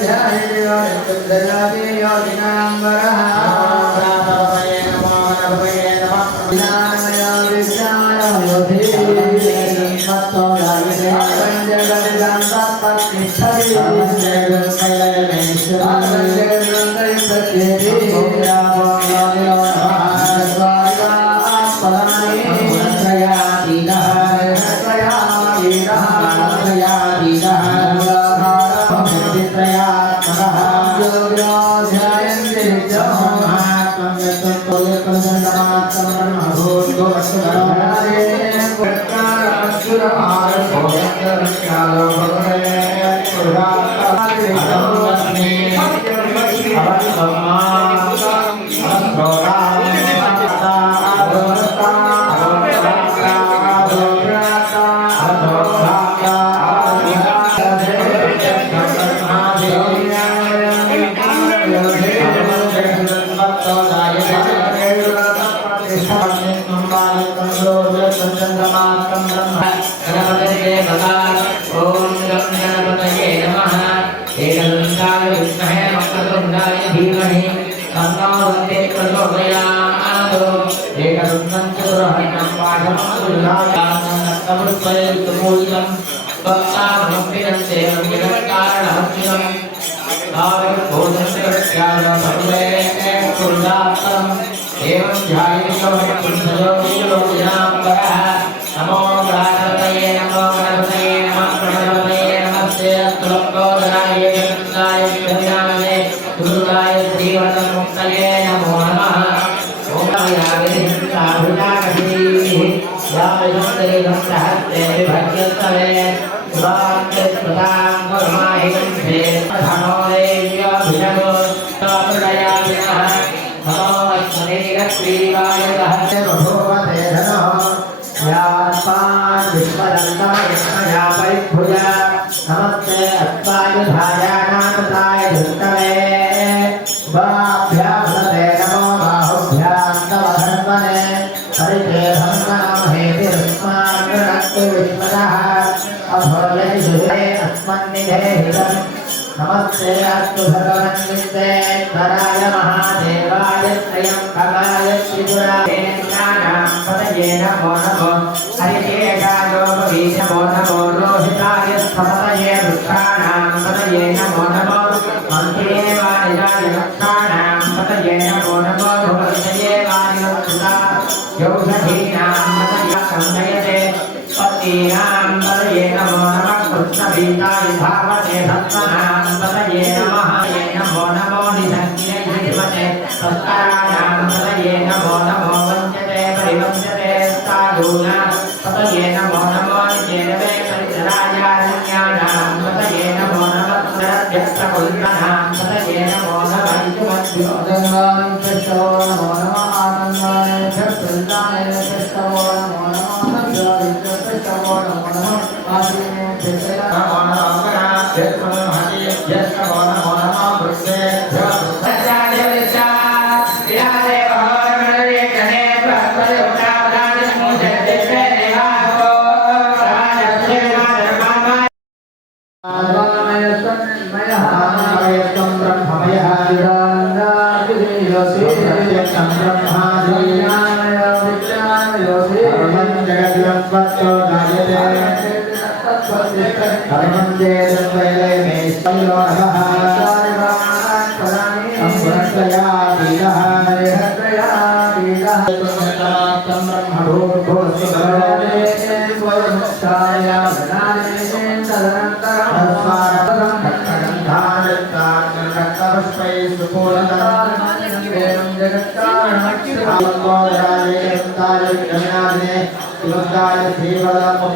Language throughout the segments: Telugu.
ध्यायेयो नित्यजयादेयो दिनाम्बरः você धीमहि तन्नो वन्दे प्रचोदयात् एकदन्तं चतुर्हरणं पाठं सुल्लायानन्दपुष्पैर्तमूलितं भक्ताभक्तिरं सेवं जगत्कारणहस्तिनं भावभोजनजगत्यागसर्वे कुर्दात्तम् एवं ध्यायितवत्पुरुषयोगिलोकिनाम्बरः नमो गणपतये नमो गणपतये नमः प्रणपतये Bhagavate Bhagavate Bhagavate महादेवाय त्र्यम्बकाय त्रिपुराय पतये नमो नमो हरिकेशायोपवीश नमो नमो रोहिताय स्थपतये वृक्षाणां पतये नमो नमो मन्त्रिये वाणिजाय रक्षाणां पतये नमो नमो भुवन्तये वाणिरक्षुता यौषधीनां पतये कन्दयते पतीनां पतये नमो नमः कृष्णभीताय धावते सत्त्वनां पतये नमः नमो नमो निधन्ये धीमते सत्तराणां पतये नमो नमो वञ्चते परिवञ्चते साधूनां पतये नमो नमो निजेनवे परिचरायारण्याणां पतये नमो नमः सरव्यक्तकुल्मनां पतये नमो नमः इतिमद्योगङ्गां कृष्णो नमो नमः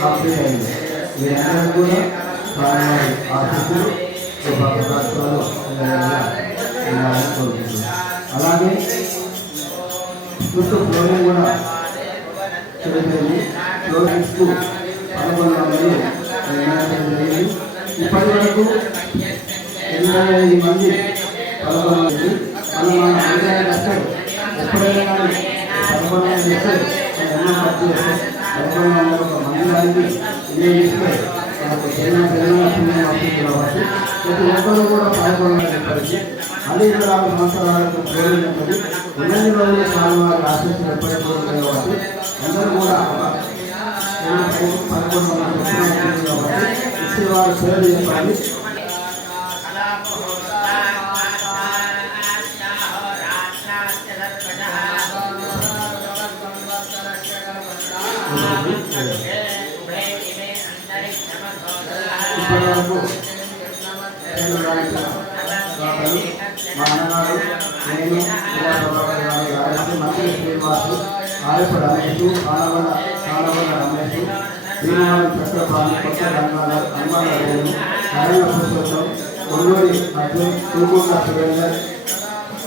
కంప్లీట్ అయింది ఆశీస్సులు శుభ రాష్ట్రాలు ఉండాలని అలాగే చుట్టూ ఫ్లోరింగ్ కూడా చేయలేదు ఫ్లోరింగ్స్కు పదకొండు వందలు ఇప్పటి వరకు ఎనభై ఐదు మంది పదకొండు మంది మనం మన అందరం కష్టం ఎప్పుడైనా పదకొండు మంది చేస్తే మనం మందిరానికి వినియోగిస్తే మనకు జనం జనం కాబట్టి ప్రతి ఒక్కరు కూడా పదకొండు మంది చెప్పారు అది సంవత్సరాలకు రోజులు కాబట్టి అందరూ కూడా కాబట్టి ఇచ్చిన వారు సేవ చేయాలి ఇప్పటి వరకు నేను రాయించిన దాతలు మా అన్నగారు నేను ఇలా ప్రభాకర్ గారు గాయత్రి మంత్రి శ్రీనివాసు ఆలప రమేష్ ఆనవల ఆనవల రమేష్ దీనివారి చక్రపాణి కొత్త రంగాల రంగాల రేణు నరేంద్ర పురుషోత్తం ఒల్లూరి అర్జున్ తూగుండ సురేందర్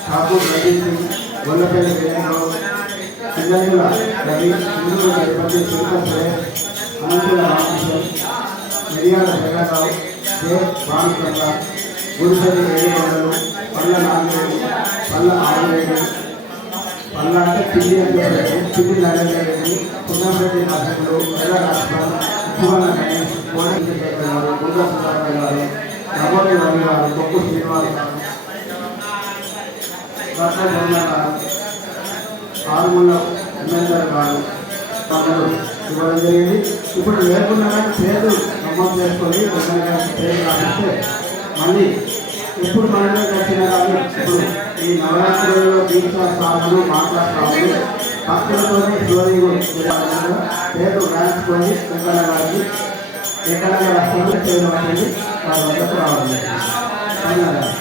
ఠాకూర్ రజీష్ సింగ్ గొల్లపల్లి విజయరావు సింగంగుల రవి ఇందులో గణపతి శంకర్ సురేష్ అనంతుల రామకృష్ణన్ మిరియాల జగన్నారావు కె భానుచంద్ర గురుసరి వేణుగోడలు పల్ల నాగరేడు పల్ల ఆరురేడు పల్ల అంటే పిల్లి అంటే పిల్లి నరేంద్రరెడ్డి రెడ్డి పున్నమరెడ్డి నరసింహుడు ఎర్ర రాష్ట్రం ఉప్పువల్ల గణేష్ కోడి గారు గుండా సుధాకర్ గారు నమోడి రవి గారు కొక్కు శ్రీనివాస్ గారు డాక్టర్ బొమ్మ గారు ఆరుమల్ల ఎమ్మెల్యే గారు ఇవ్వడం జరిగింది. ఇప్పుడు లేకుండా పేరు నమోదు చేసుకొని ఒకరిగా పేరు రాసిస్తే మళ్ళీ ఎప్పుడు మనమే వచ్చినా కానీ ఇప్పుడు ఈ నవరాత్రులలో దీక్ష స్థానాలు మాట్లాడుతాము భక్తులతోనే ఫ్లోరింగ్ పేరు రాయించుకొని వెంకన్న గారికి వెంకన్న గారు వస్తుంది పేరు వచ్చింది వారి వద్దకు రావాలి ధన్యవాదాలు.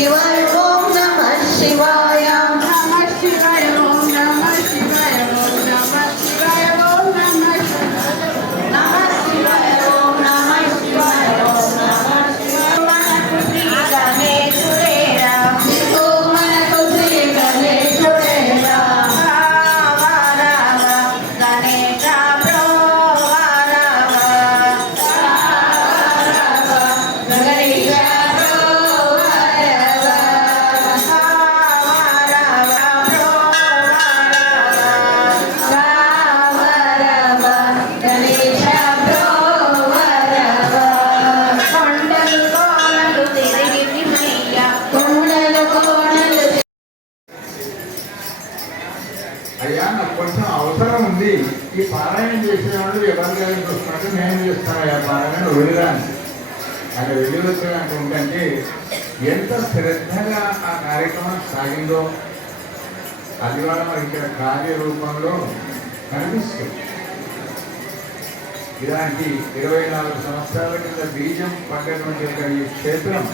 希望夜空装满希望 కనిపిస్తుంది. ఇలాంటి ఇరవై నాలుగు సంవత్సరాల కింద బీజం పడ్డటువంటి ఈ క్షేత్రం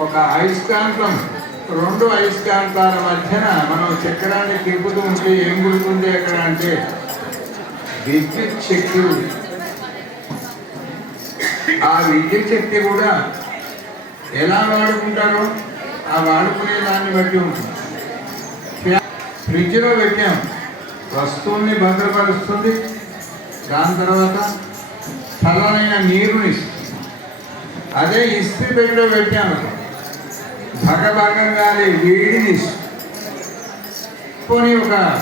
ఒక అయస్కాంతం రెండు అయస్కాంతాల మధ్యన మనం చక్రాన్ని తిప్పుతూ ఉంటే ఏం గుర్తుంది అక్కడ అంటే విద్యుత్ శక్తి ఆ విద్యుత్ శక్తి కూడా ఎలా వాడుకుంటారో ఆ వాడుకునే దాన్ని బట్టి ఉంటుంది. ఫ్రిడ్జ్లో పెట్టాం. వస్తువుల్ని భద్రపరుస్తుంది. దాని తర్వాత చల్లనైన నీరుని ఇస్తుంది. అదే ఇస్త్రీ పెట్టిలో పెట్టాము భగభగంగా వేడిని ఇస్తుంది ఒక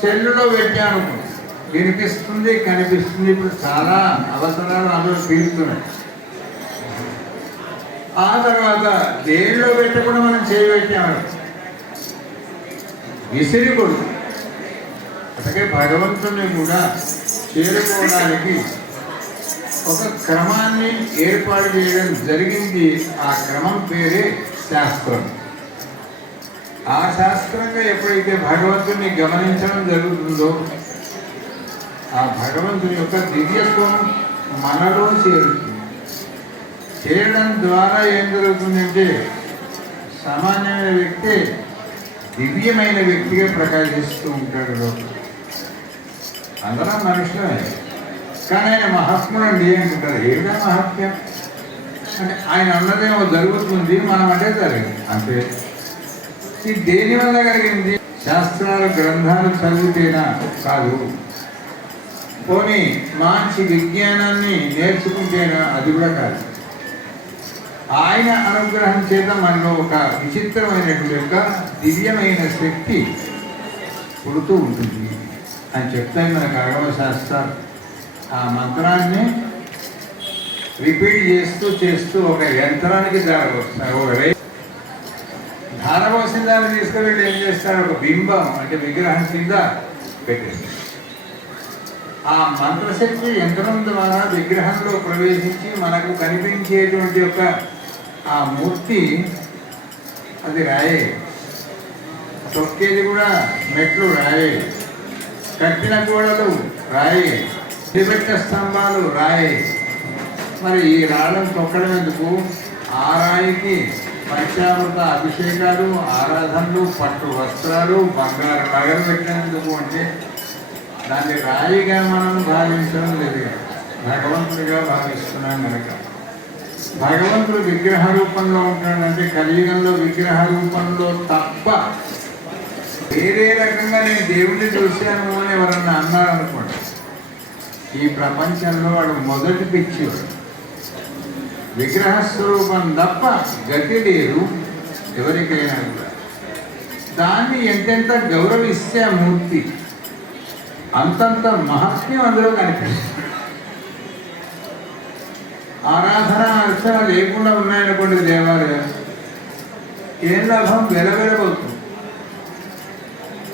సెల్లులో పెట్టాను. వినిపిస్తుంది కనిపిస్తుంది. ఇప్పుడు చాలా అవసరాలు అందరూ తీరుతున్నాయి. ఆ తర్వాత దేనిలో పెట్టకుండా మనం చేయబెట్టాము విసిరికుడు అలాగే భగవంతుని కూడా చేరుకోవడానికి ఒక క్రమాన్ని ఏర్పాటు చేయడం జరిగింది. ఆ క్రమం పేరే శాస్త్రం. ఆ శాస్త్రంగా ఎప్పుడైతే భగవంతుని గమనించడం జరుగుతుందో ఆ భగవంతుని యొక్క దివ్యత్వం మనలో చేరుతుంది. చేయడం ద్వారా ఏం జరుగుతుందంటే సామాన్యమైన వ్యక్తి దివ్యమైన వ్యక్తిగా ప్రకాశిస్తూ ఉంటాడు లోపల. అందరం మనుషులమే. కానీ ఆయన మహాత్ముడు అండి అంటుంటారు ఏమిటా మహాత్మ్యం? అంటే ఆయన అన్నదేమో జరుగుతుంది మనం అంటే జరిగింది అంతే. ఇది దేని వల్ల కలిగింది? శాస్త్రాలు గ్రంథాలు చదివితేనా? కాదు. పోనీ మంచి విజ్ఞానాన్ని నేర్చుకుంటేనా? అది కూడా కాదు. ఆయన అనుగ్రహం చేత మనలో ఒక విచిత్రమైనటువంటి యొక్క దివ్యమైన శక్తి పుడుతూ ఉంటుంది. అని చెప్తాయి మన ఆగమ శాస్త్రాలు. ఆ మంత్రాన్ని రిపీట్ చేస్తూ చేస్తూ ఒక యంత్రానికి ధారపోస్తారు ఒక రే ధారపోసిన దాన్ని తీసుకువెళ్ళి ఏం చేస్తారు? ఒక బింబం అంటే విగ్రహం కింద పెట్టేస్తారు. ఆ మంత్రశక్తి యంత్రం ద్వారా విగ్రహంలో ప్రవేశించి మనకు కనిపించేటువంటి ఒక ఆ మూర్తి అది రాయే. తొక్కేది కూడా మెట్లు రాయే. కట్టిన గోడలు రాయే. నిబెట్ట స్తంభాలు రాయే. మరి ఈ రాళ్ళను తొక్కడం ఎందుకు ఆ రాయికి పంచామృత అభిషేకాలు ఆరాధనలు పట్టు వస్త్రాలు బంగారు నగలు పెట్టినందుకు అంటే దాన్ని రాయిగా మనం భావించడం లేదు. భగవంతుడిగా భావిస్తున్నాం కనుక భగవంతుడు విగ్రహ రూపంలో ఉంటాడంటే కలియుగంలో విగ్రహ రూపంలో తప్ప వేరే రకంగా నేను దేవుడిని చూశాను అని ఎవరన్నా అన్నారు అనుకోండి ఈ ప్రపంచంలో వాడు మొదటి పిచ్చివాడు. విగ్రహ స్వరూపం తప్ప గతి లేదు. ఎవరికైనా కూడా. దాన్ని ఎంతెంత గౌరవిస్తే ఆ మూర్తి అంతంత మహత్యం అందులో కనిపిస్తుంది. ఆరాధన అర్చన లేకుండా ఉన్నాయనుకోండి దేవాలయం. ఏం లాభం? వెలవెలబోతుంది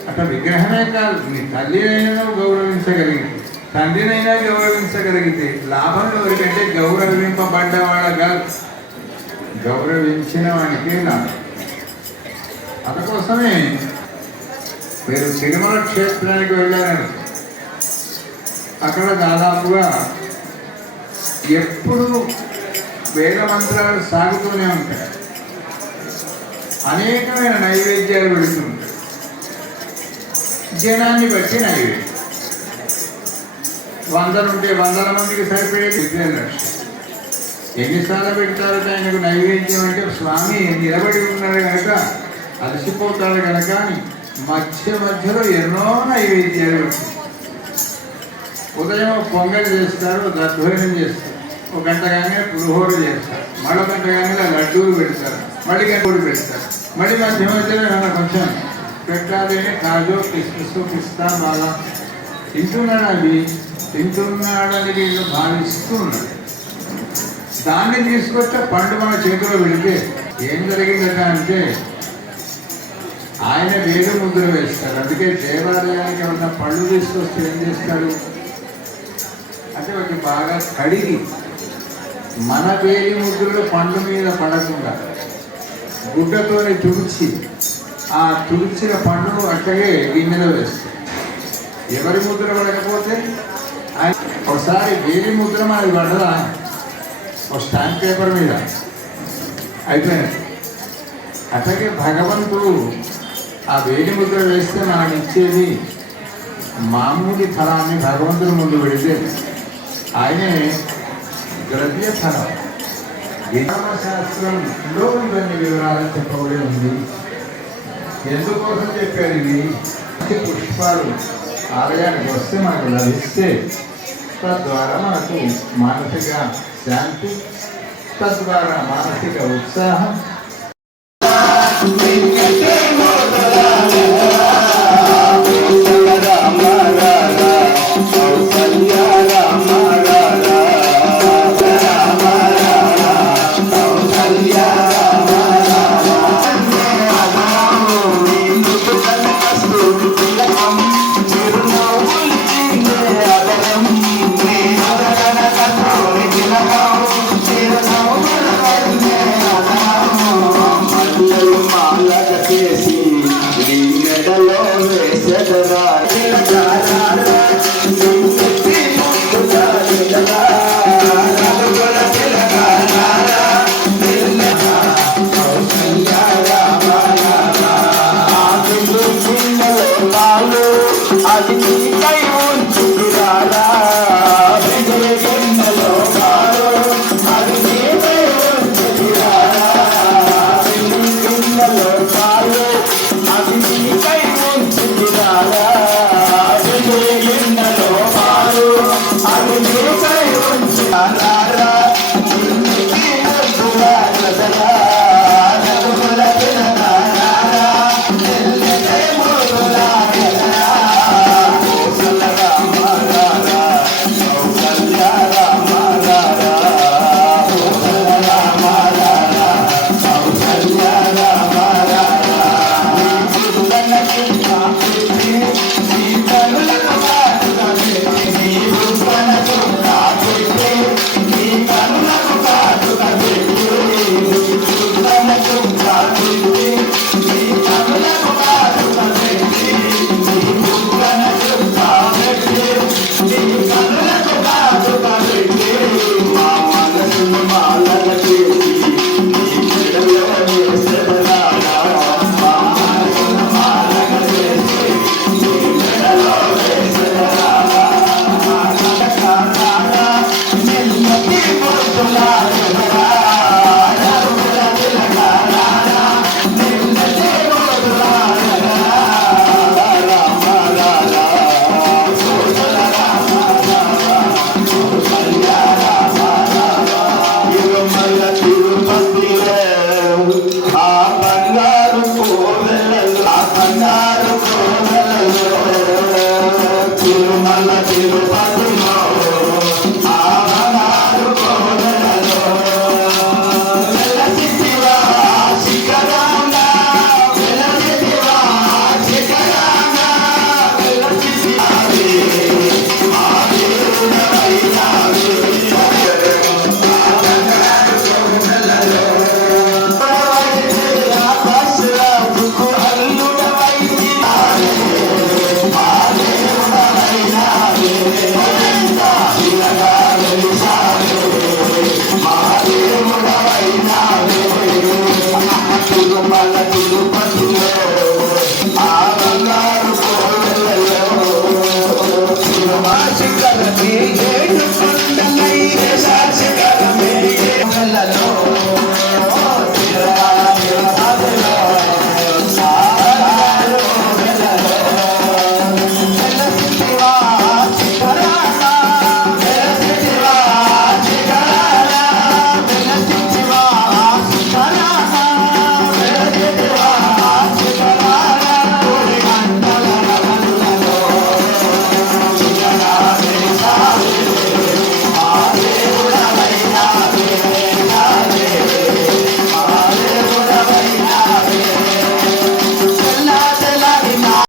అట్లా విగ్రహమే కాదు నీ తల్లి అయినా గౌరవించగలిగింది. తండ్రినైనా గౌరవించగలిగితే లాభంలో ఎవరికంటే గౌరవింపబడ్డవాడగా కాదు గౌరవించిన వానికే లాభం. అందుకోసమే మీరు తిరుమల క్షేత్రానికి వెళ్ళారని అక్కడ దాదాపుగా ఎప్పుడు వేద మంత్రాలు సాగుతూనే ఉంటాయి. అనేకమైన నైవేద్యాలు పెడుతుంటాయి జనాన్ని బట్టి నైవేద్యం. వందలుంటే వందల మందికి సరిపడే విద్య ఎన్నిసార్లు పెడతారు ఆయనకు నైవేద్యం అంటే స్వామి నిలబడి ఉన్నాడు కనుక అలసిపోతాడు కనుక అని మధ్య మధ్యలో ఎన్నో నైవేద్యాలు ఉదయం పొంగల్ చేస్తారు దద్భోజనం చేస్తారు. ఒక గంట కానీ పులిహోర చేస్తారు. మళ్ళీ గంట కానీ లడ్డూలు పెడతారు. మళ్ళీ గంటలు పెడతారు. మళ్ళీ మధ్య మధ్యలో ఏమైనా కొంచెం పెట్టాలి కాజు కిస్మిస్ పిస్తా బాగా తింటున్నాడని తింటున్నాడని వీళ్ళు భావిస్తూ ఉన్నారు దాన్ని తీసుకొస్తే పండు మన చేతిలో పెడితే ఏం జరిగిందట అంటే ఆయన వేలు ముద్ర వేస్తారు. అందుకే దేవాలయానికి ఏమన్నా పళ్ళు తీసుకొస్తే ఏం చేస్తారు? అంటే వాటిని బాగా కడిగి మన వేలి ముద్రలు పండు మీద పడకుండా గుడ్డతోని తుడిచి ఆ తుడిచిన పండును అట్టగే గిన్నెలో వేస్తారు. ఎవరి ముద్ర పడకపోతే ఆయన ఒకసారి వేలి ముద్ర మనది పడదా? ఒక స్టాంప్ పేపర్ మీద. అయిపోయినట్టు అట్లాగే భగవంతుడు ఆ వేడి ముద్ర వేస్తే మనకి ఇచ్చేది మామూలు ఫలాన్ని భగవంతుని ముందు పెడితే ఆయనే ద్రవ్య ఫలం శాస్త్రంలో ఇవన్నీ వివరాలు చెప్పబడి ఉంది. ఎందుకోసం చెప్పారు ఇవి? పుష్పాలు. ఆలయానికి వస్తే మనకు లభిస్తే తద్వారా మనకు మానసిక శాంతి తద్వారా మానసిక ఉత్సాహం.